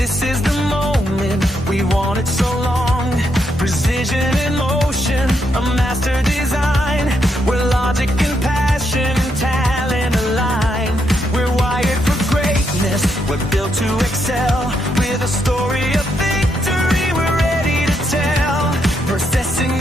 This is the moment we wanted so long. Precision in motion, a master design. Where logic and passion and talent align. We're wired for greatness, we're built to excel. With a story of victory we're ready to tell. Processing